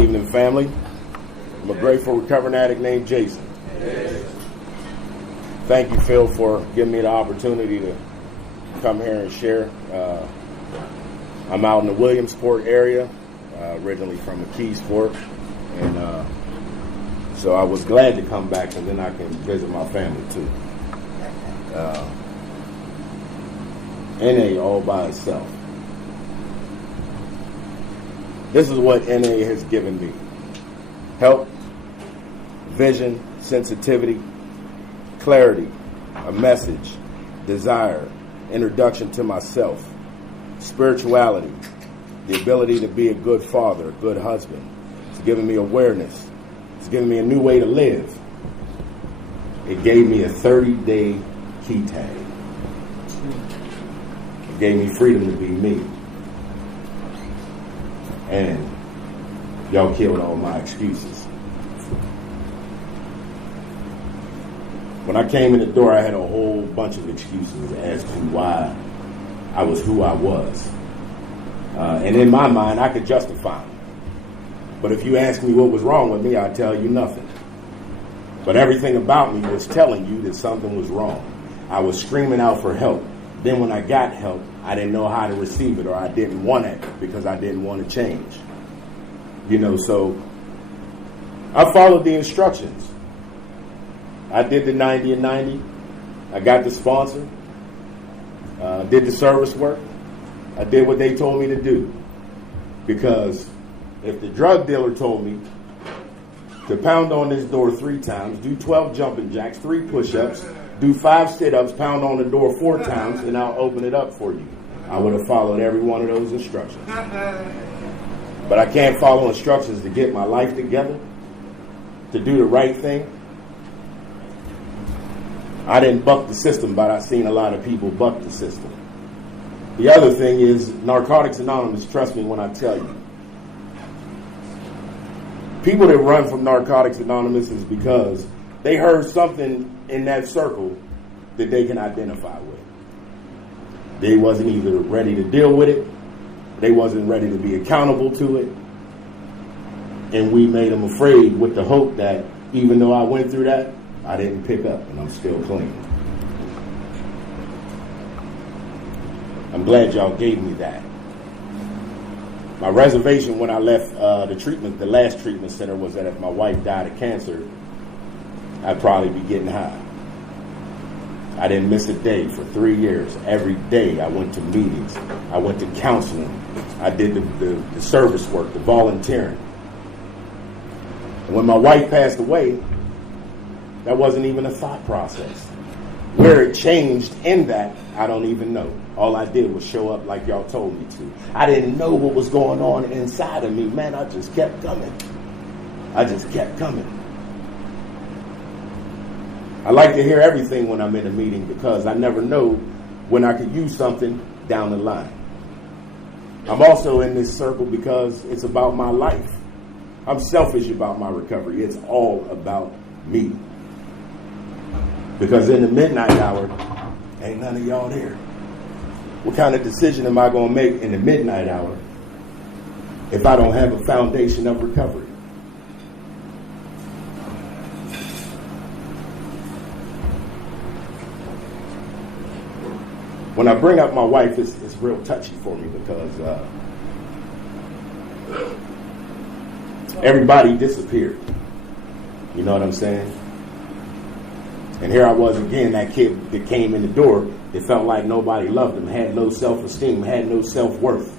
evening, family. I'm a grateful recovering addict named Jason. Thank you, Phil, for giving me the opportunity to come here and share. I'm out in the Williamsport area, originally from McKeesport, and so I was glad to come back, and then I can visit my family too. NA all by itself. This is what NA has given me: help, vision, sensitivity, clarity, a message, desire, introduction to myself, spirituality, the ability to be a good father, a good husband. It's given me awareness. It's given me a new way to live. It gave me a 30-day key tag. It gave me freedom to be me. And y'all killed all my excuses. When I came in the door, I had a whole bunch of excuses as to why I was who I was. And in my mind, I could justify them. But if you ask me what was wrong with me, I'd tell you nothing. But everything about me was telling you that something was wrong. I was screaming out for help. Then when I got help, I didn't know how to receive it, or I didn't want it because I didn't want to change. So I followed the instructions. I did the 90 and 90. I got the sponsor. Did the service work. I did what they told me to do. Because if the drug dealer told me to pound on this door 3 times, do 12 jumping jacks, 3 push-ups, do 5 sit-ups, pound on the door 4 times, and I'll open it up for you, I would have followed every one of those instructions. But I can't follow instructions to get my life together, to do the right thing. I didn't buck the system, but I've seen a lot of people buck the system. The other thing is, Narcotics Anonymous, trust me when I tell you, people that run from Narcotics Anonymous is because they heard something in that circle that they can identify with. They wasn't either ready to deal with it, they wasn't ready to be accountable to it, and we made them afraid with the hope that even though I went through that, I didn't pick up and I'm still clean. I'm glad y'all gave me that. My reservation when I left the last treatment center, was that if my wife died of cancer, I'd probably be getting high. I didn't miss a day for 3 years. Every day I went to meetings. I went to counseling. I did the service work, the volunteering. And when my wife passed away, that wasn't even a thought process. Where it changed in that, I don't even know. All I did was show up like y'all told me to. I didn't know what was going on inside of me. Man, I just kept coming. I like to hear everything when I'm in a meeting, because I never know when I could use something down the line. I'm also in this circle because it's about my life. I'm selfish about my recovery. It's all about me. Because in the midnight hour, ain't none of y'all there. What kind of decision am I going to make in the midnight hour if I don't have a foundation of recovery? When I bring up my wife, it's real touchy for me, because everybody disappeared. You know what I'm saying? And here I was again, that kid that came in the door, it felt like nobody loved him, had no self-esteem, had no self-worth.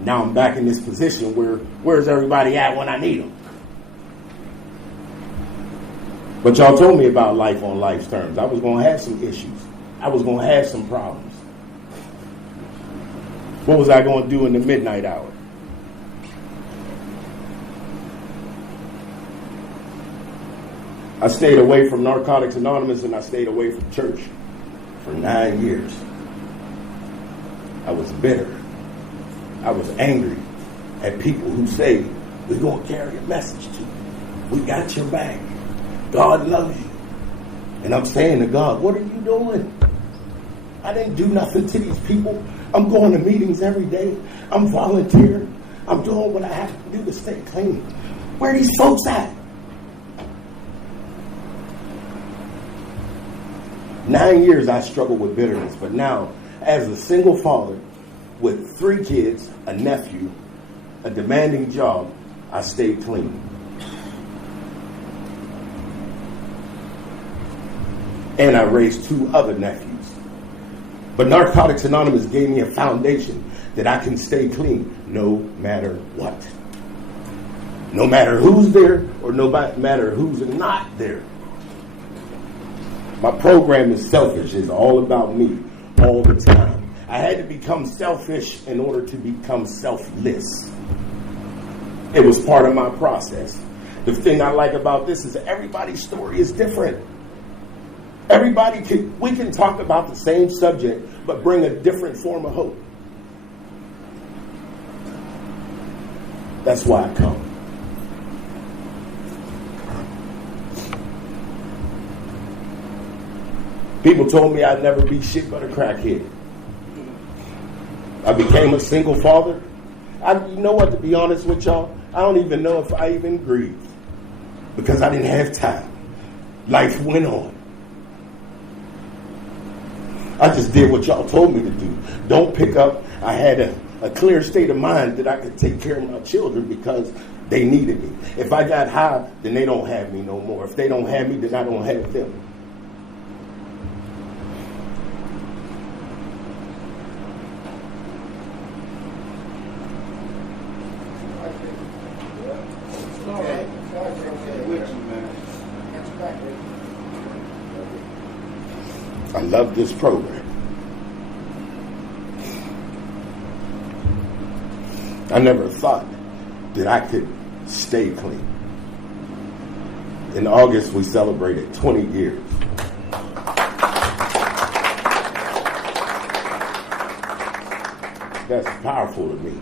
Now I'm back in this position where, where's everybody at when I need them? But y'all told me about life on life's terms. I was going to have some issues. I was going to have some problems. What was I going to do in the midnight hour? I stayed away from Narcotics Anonymous, and I stayed away from church for 9 years. I was bitter. I was angry at people who say, we're going to carry a message to you. We got your back. God loves you. And I'm saying to God, what are you doing? I didn't do nothing to these people. I'm going to meetings every day. I'm volunteering. I'm doing what I have to do to stay clean. Where are these folks at? 9 years I struggled with bitterness, but now, as a single father with 3 kids, a nephew, a demanding job, I stayed clean. And I raised 2 other nephews. But Narcotics Anonymous gave me a foundation that I can stay clean no matter what. No matter who's there or no matter who's not there. My program is selfish. It's all about me all the time. I had to become selfish in order to become selfless. It was part of my process. The thing I like about this is everybody's story is different. We can talk about the same subject, but bring a different form of hope. That's why I come. People told me I'd never be shit but a crackhead. I became a single father. You know what, to be honest with y'all, I don't even know if I even grieved. Because I didn't have time. Life went on. I just did what y'all told me to do. Don't pick up. I had a clear state of mind that I could take care of my children because they needed me. If I got high, then they don't have me no more. If they don't have me, then I don't have them. I love this program. I never thought that I could stay clean. In August, we celebrated 20 years. That's powerful to me.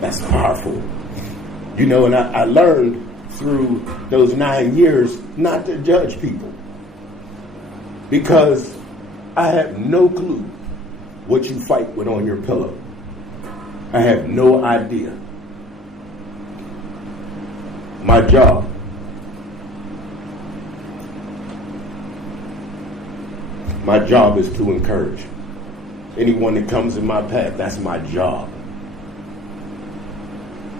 That's powerful. You know, and I learned through those 9 years not to judge people. Because I have no clue what you fight with on your pillow. I have no idea. My job is to encourage. Anyone that comes in my path, that's my job.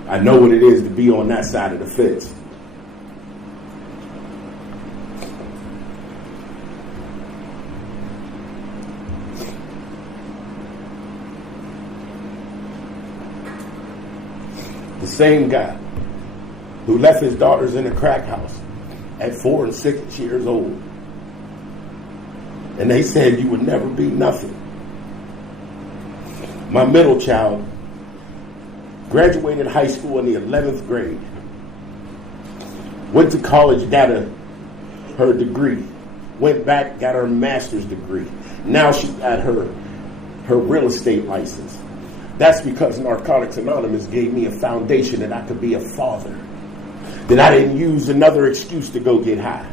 I know what it is to be on that side of the fence. The same guy who left his daughters in a crack house at 4 and 6 years old. And they said you would never be nothing. My middle child graduated high school in the 11th grade. Went to college, got her degree. Went back, got her master's degree. Now she got her real estate license. That's because Narcotics Anonymous gave me a foundation that I could be a father. That I didn't use another excuse to go get high.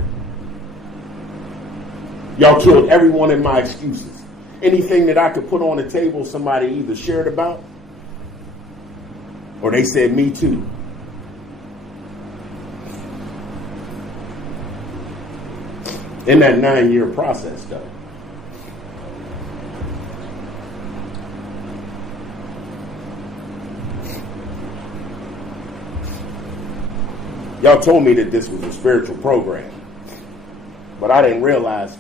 Y'all killed every one of my excuses. Anything that I could put on the table, somebody either shared about or they said, me too. In that 9-year process, though. Y'all told me that this was a spiritual program, but I didn't realize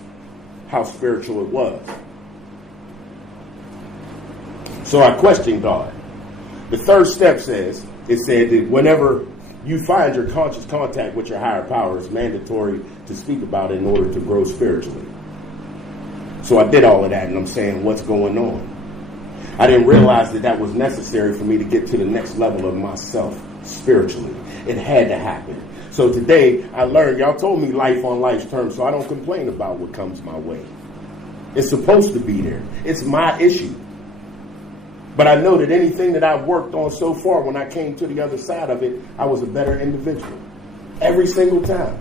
how spiritual it was. So I questioned God. The third step said that whenever you find your conscious contact with your higher power, it's mandatory to speak about it in order to grow spiritually. So I did all of that, and I'm saying, what's going on? I didn't realize that was necessary for me to get to the next level of myself spiritually. It had to happen. So today I learned, y'all told me life on life's terms, so I don't complain about what comes my way. It's supposed to be there. It's my issue. But I know that anything that I've worked on so far, when I came to the other side of it, I was a better individual. Every single time.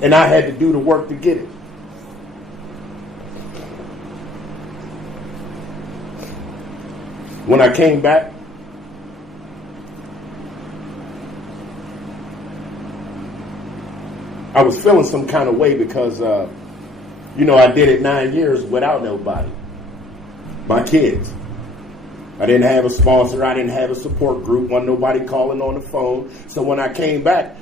And I had to do the work to get it. When I came back, I was feeling some kind of way because, I did it 9 years without nobody. My kids. I didn't have a sponsor. I didn't have a support group. Wasn't nobody calling on the phone. So when I came back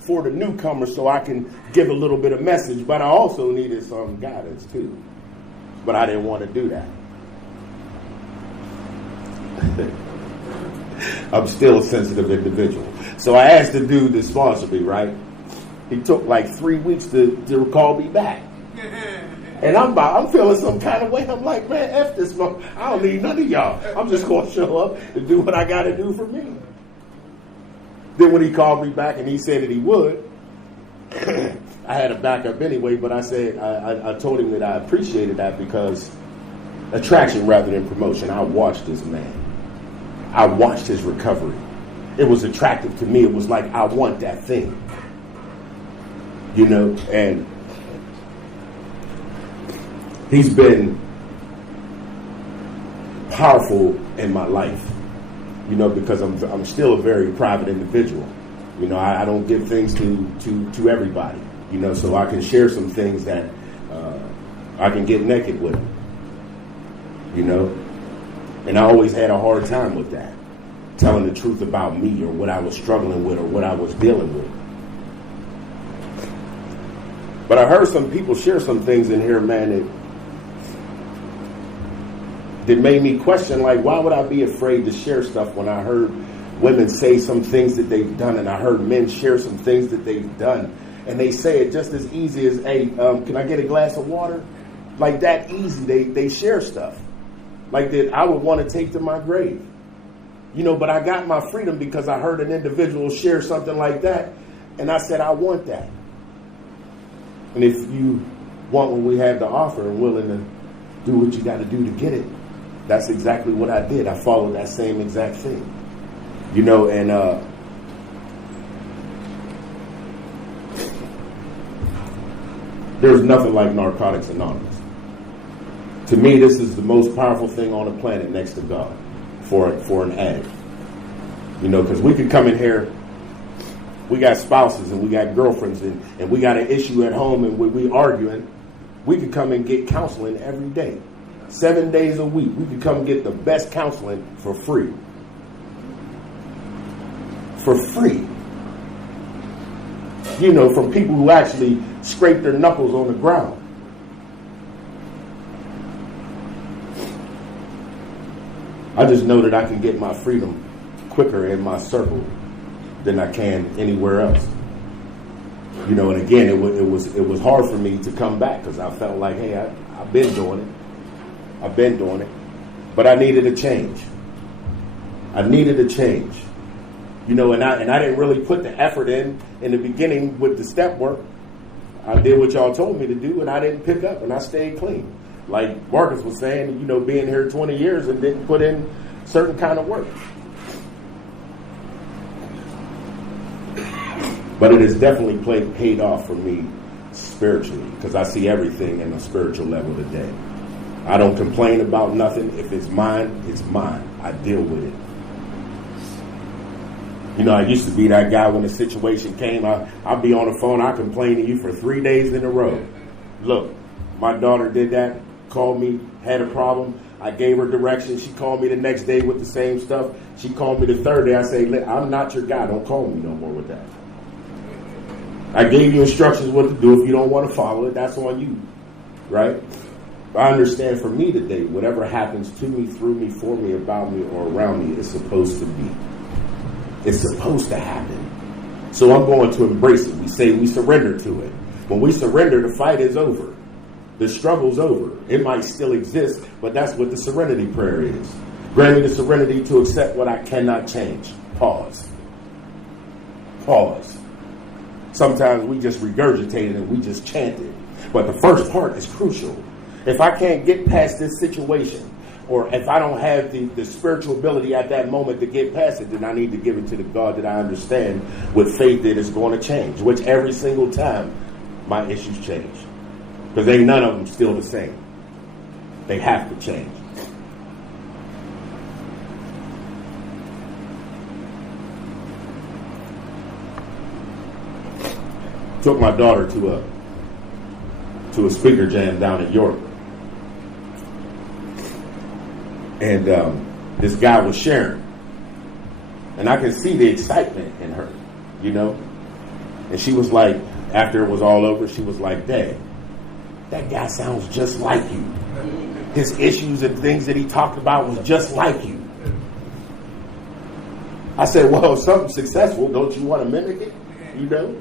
for the newcomers so I can give a little bit of message. But I also needed some guidance too. But I didn't want to do that. I'm still a sensitive individual. So I asked the dude to sponsor me, right? He took like 3 weeks to call me back. And I'm feeling some kind of way. I'm like, man, F this month. I don't need none of y'all. I'm just going to show up and do what I got to do for me. Then when he called me back and he said that he would, I had a backup anyway, but I said, I told him that I appreciated that because attraction rather than promotion. I watched this man. I watched his recovery. It was attractive to me. It was like, I want that thing. And he's been powerful in my life, because I'm still a very private individual. I don't give things to everybody, so I can share some things that I can get naked with, and I always had a hard time with that, telling the truth about me or what I was struggling with or what I was dealing with. But I heard some people share some things in here, man, that made me question, like, why would I be afraid to share stuff when I heard women say some things that they've done, and I heard men share some things that they've done, and they say it just as easy as, hey, can I get a glass of water? Like that easy, they share stuff like that I would want to take to my grave. But I got my freedom because I heard an individual share something like that, and I said, I want that. And if you want what we have to offer and willing to do what you got to do to get it, that's exactly what I did. I followed that same exact thing. And there's nothing like Narcotics Anonymous. To me, this is the most powerful thing on the planet next to God for an ad. Because we could come in here, we got spouses and we got girlfriends and we got an issue at home and we arguing. We could come and get counseling every day. 7 days a week. We could come get the best counseling for free. For free. From people who actually scrape their knuckles on the ground. I just know that I can get my freedom quicker in my circle than I can anywhere else. And again, it was hard for me to come back because I felt like, hey, I've been doing it. But I needed a change. And I didn't really put the effort in the beginning with the step work. I did what y'all told me to do, and I didn't pick up, and I stayed clean. Like Marcus was saying, being here 20 years and didn't put in certain kind of work. But it has definitely paid off for me spiritually because I see everything in a spiritual level today. I don't complain about nothing. If it's mine, it's mine. I deal with it. I used to be that guy when a situation came. I'd be on the phone. I complain to you for 3 days in a row. Look, my daughter did that, called me, had a problem. I gave her directions. She called me the next day with the same stuff. She called me the third day. I say, I'm not your guy. Don't call me no more with that. I gave you instructions what to do. If you don't want to follow it, that's on you. Right? I understand for me today, whatever happens to me, through me, for me, about me, or around me is supposed to be. It's supposed to happen. So I'm going to embrace it. We say we surrender to it. When we surrender, the fight is over. The struggle's over. It might still exist, but that's what the serenity prayer is. Grant me the serenity to accept what I cannot change. Pause. Sometimes we just regurgitate it and we just chant it. But the first part is crucial. If I can't get past this situation, or if I don't have the spiritual ability at that moment to get past it, then I need to give it to the God that I understand with faith that it's going to change, which every single time my issues change. Because ain't none of them still the same. They have to change. Took my daughter to a speaker jam down in York. And this guy was sharing. And I could see the excitement in her, you know. And she was like, after it was all over, she was like, Dad, that guy sounds just like you. His issues and things that he talked about was just like you. I said, well, if something's successful, don't you want to mimic it? You know?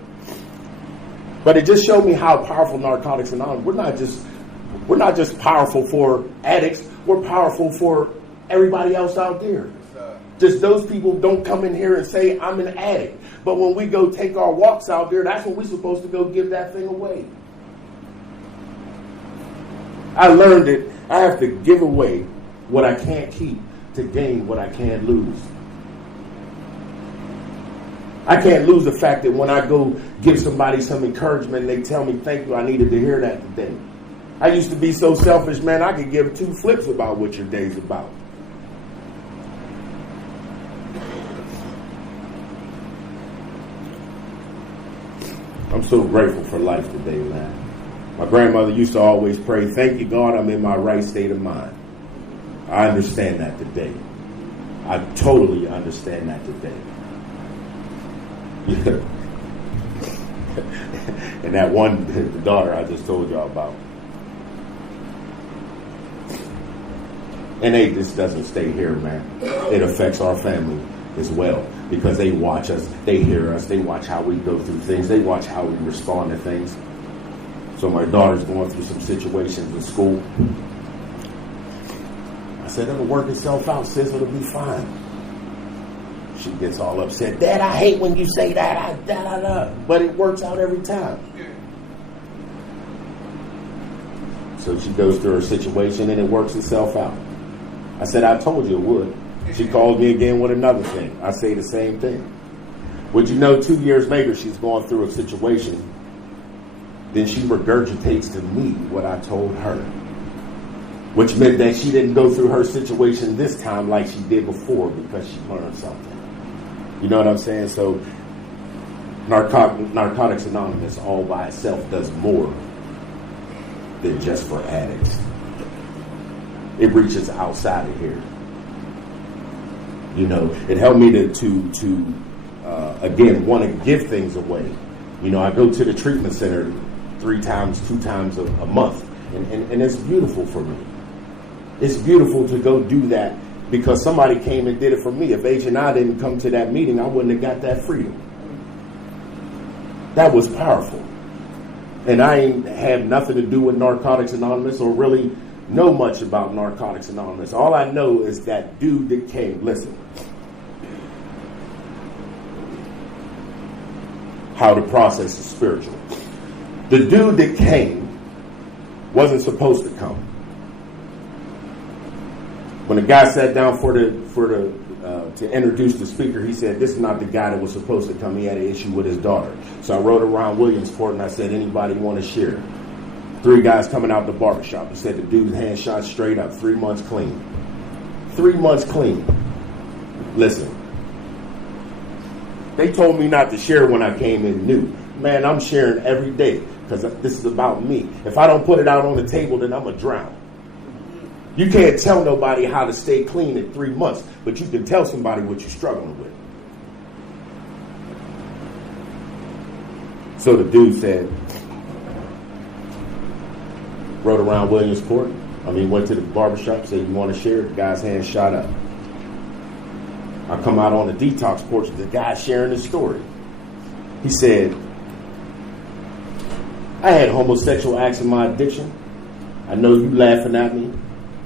But it just showed me how powerful Narcotics Anonymous. We're not just powerful for addicts. We're powerful for everybody else out there. Just those people don't come in here and say, I'm an addict. But when we go take our walks out there, that's when we're supposed to go give that thing away. I learned that I have to give away what I can't keep to gain what I can't lose. I can't lose the fact that when I go give somebody some encouragement and they tell me, thank you, I needed to hear that today. I used to be so selfish, man, I could give 2 flips about what your day's about. I'm so grateful for life today, man. My grandmother used to always pray, thank you, God, I'm in my right state of mind. I understand that today. I totally understand that today. And that one daughter I just told y'all about. And this doesn't stay here, man. It affects our family as well. Because they watch us, they hear us, they watch how we go through things, they watch how we respond to things. So my daughter's going through some situations in school. I said, it'll work itself out, sis, it'll be fine. She gets all upset. Dad, I hate when you say that. But it works out every time. So she goes through her situation and it works itself out. I said, I told you it would. She called me again with another thing. I say the same thing. Would you know 2 years later she's going through a situation, then she regurgitates to me what I told her. Which meant that she didn't go through her situation this time like she did before because she learned something. You know what I'm saying? So Narcotics Anonymous all by itself does more than just for addicts. It reaches outside of here. You know, it helped me to again, want to give things away. You know, I go to the treatment center 2 times a month. And it's beautiful for me. It's beautiful to go do that because somebody came and did it for me. If Agent I didn't come to that meeting, I wouldn't have got that freedom. That was powerful. And I ain't had nothing to do with Narcotics Anonymous or really know much about Narcotics Anonymous. All I know is that dude that came, listen, how the process is spiritual. The dude that came wasn't supposed to come. When the guy sat down to introduce the speaker, he said, this is not the guy that was supposed to come. He had an issue with his daughter. So I rode around Williamsport and I said, anybody want to share? 3 guys coming out the barbershop. He said the dude's hand shot straight up. 3 months clean. 3 months clean. Listen. They told me not to share when I came in new. Man, I'm sharing every day because this is about me. If I don't put it out on the table, then I'm going to drown. You can't tell nobody how to stay clean in 3 months, but you can tell somebody what you're struggling with. So the dude said, rode around Williamsport. Went to the barbershop, said, you want to share? The guy's hand shot up. I come out on the detox porch, the guy sharing his story. He said, I had homosexual acts in my addiction. I know you laughing at me.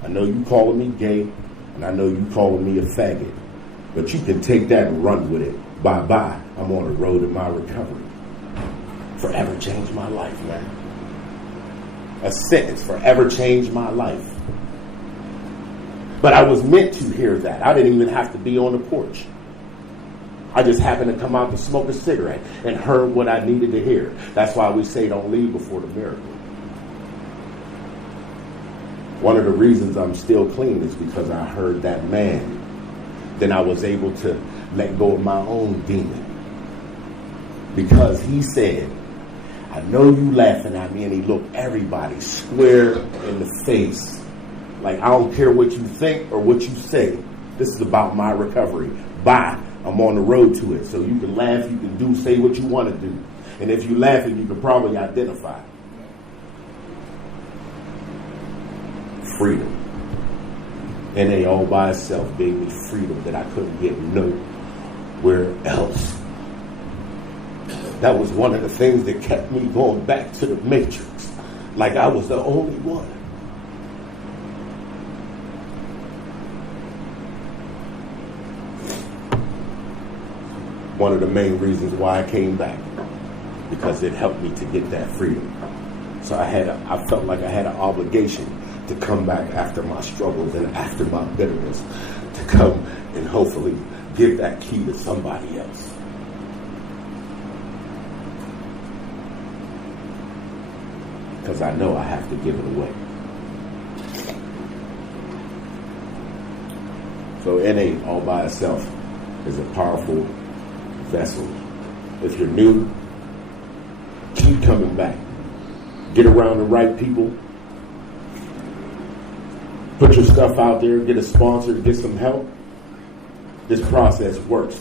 I know you calling me gay. And I know you calling me a faggot. But you can take that and run with it. Bye-bye. I'm on the road to my recovery. Forever changed my life, man. A sentence, forever changed my life. But I was meant to hear that. I didn't even have to be on the porch. I just happened to come out to smoke a cigarette and heard what I needed to hear. That's why we say don't leave before the miracle. One of the reasons I'm still clean is because I heard that man. Then I was able to let go of my own demon. Because he said, I know you laughing at me. And he looked everybody square in the face. Like, I don't care what you think or what you say. This is about my recovery. Bye. I'm on the road to it. So you can laugh, you can say what you want to do. And if you laugh, you can probably identify. Freedom. NA all by itself gave me freedom that I couldn't get nowhere else. That was one of the things that kept me going back to the Matrix. Like I was the only one. One of the main reasons why I came back, because it helped me to get that freedom. So I felt like I had an obligation to come back after my struggles and after my bitterness, to come and hopefully give that key to somebody else. Because I know I have to give it away. So NA all by itself is a powerful vessel. If you're new, keep coming back. Get around the right people. Put your stuff out there. Get a sponsor. Get some help. This process works.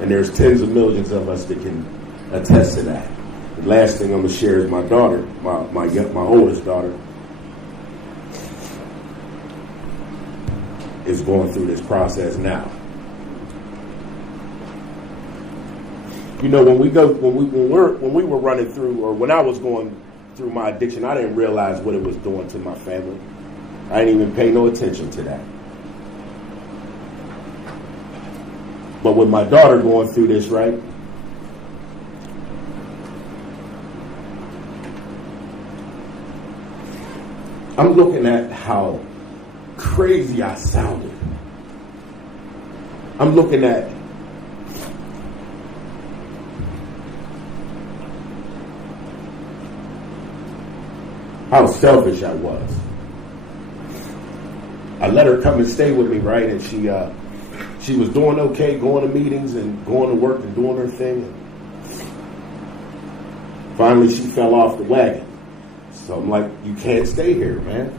And there's tens of millions of us that can attest to that. The last thing I'm going to share is my daughter, my oldest daughter, is going through this process now. You know, when we were running through, or when I was going through my addiction, I didn't realize what it was doing to my family. I didn't even pay no attention to that. But with my daughter going through this, right? I'm looking at how crazy I sounded. I'm looking at how selfish I was. I let her come and stay with me, right? And she was doing okay, going to meetings and going to work and doing her thing. And finally, she fell off the wagon. So I'm like, you can't stay here, man.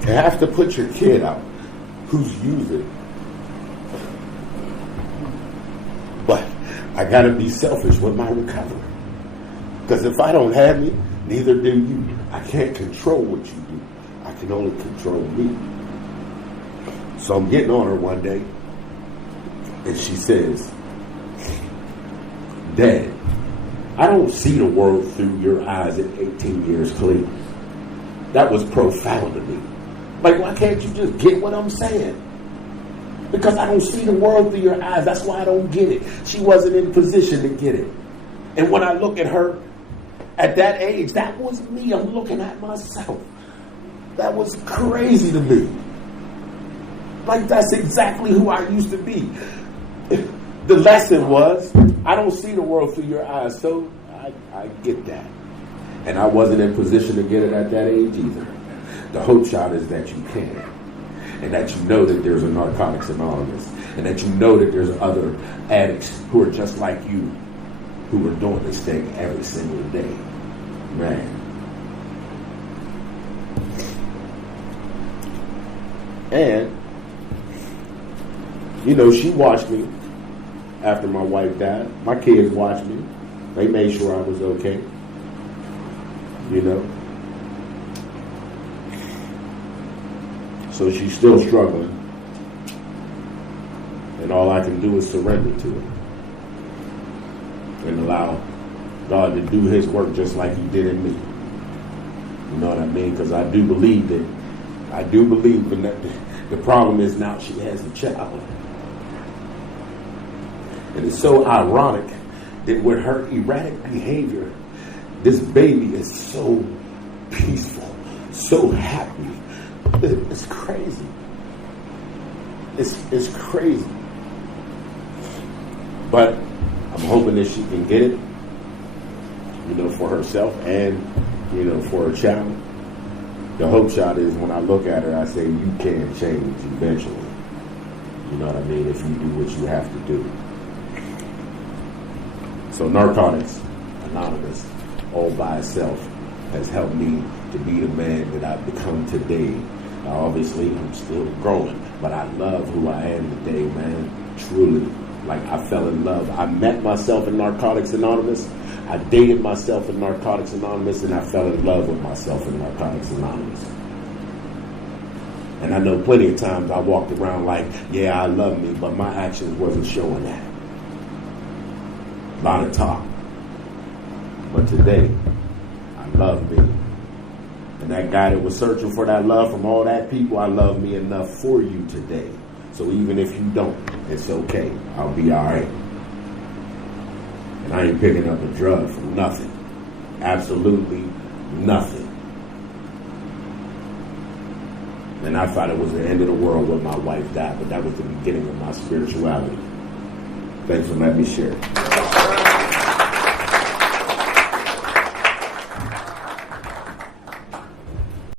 You have to put your kid out who's using. But I got to be selfish with my recovery. Because if I don't have it, neither do you. I can't control what you do. I can only control me. So I'm getting on her one day, and she says, Dad, I don't see the world through your eyes at 18 years clean. That was profound to me. Like, why can't you just get what I'm saying? Because I don't see the world through your eyes. That's why I don't get it. She wasn't in position to get it. And when I look at her at that age, that was me. I'm looking at myself. That was crazy to me. Like, that's exactly who I used to be. The lesson was, I don't see the world through your eyes, so I get that. And I wasn't in position to get it at that age either. The hope shot is that you can. And that you know that there's a Narcotics Anonymous. And that you know that there's other addicts who are just like you, who are doing this thing every single day. Man. And, you know, she watched me after my wife died. My kids watched me. They made sure I was okay. You know. So she's still struggling. And all I can do is surrender to it. And allow God to do his work just like he did in me. You know what I mean? Because I do believe that. I do believe in that. The problem is now she has a child. And it's so ironic that with her erratic behavior, this baby is so peaceful, so happy. It's crazy. It's crazy. But I'm hoping that she can get it, you know, for herself and, you know, for her child. The hope shot is when I look at her, I say, you can change eventually. You know what I mean? If you do what you have to do. So Narcotics Anonymous, all by itself, has helped me to be the man that I've become today. Now, obviously, I'm still growing, but I love who I am today, man. Truly. Like, I fell in love. I met myself in Narcotics Anonymous. I dated myself in Narcotics Anonymous, and I fell in love with myself in Narcotics Anonymous. And I know plenty of times I walked around like, yeah, I love me, but my actions wasn't showing that. A lot of talk. But today, I love me. And that guy that was searching for that love from all that people, I love me enough for you today. So even if you don't, it's okay. I'll be all right. And I ain't picking up a drug for nothing. Absolutely nothing. And I thought it was the end of the world when my wife died, but that was the beginning of my spirituality. Thanks for letting me share.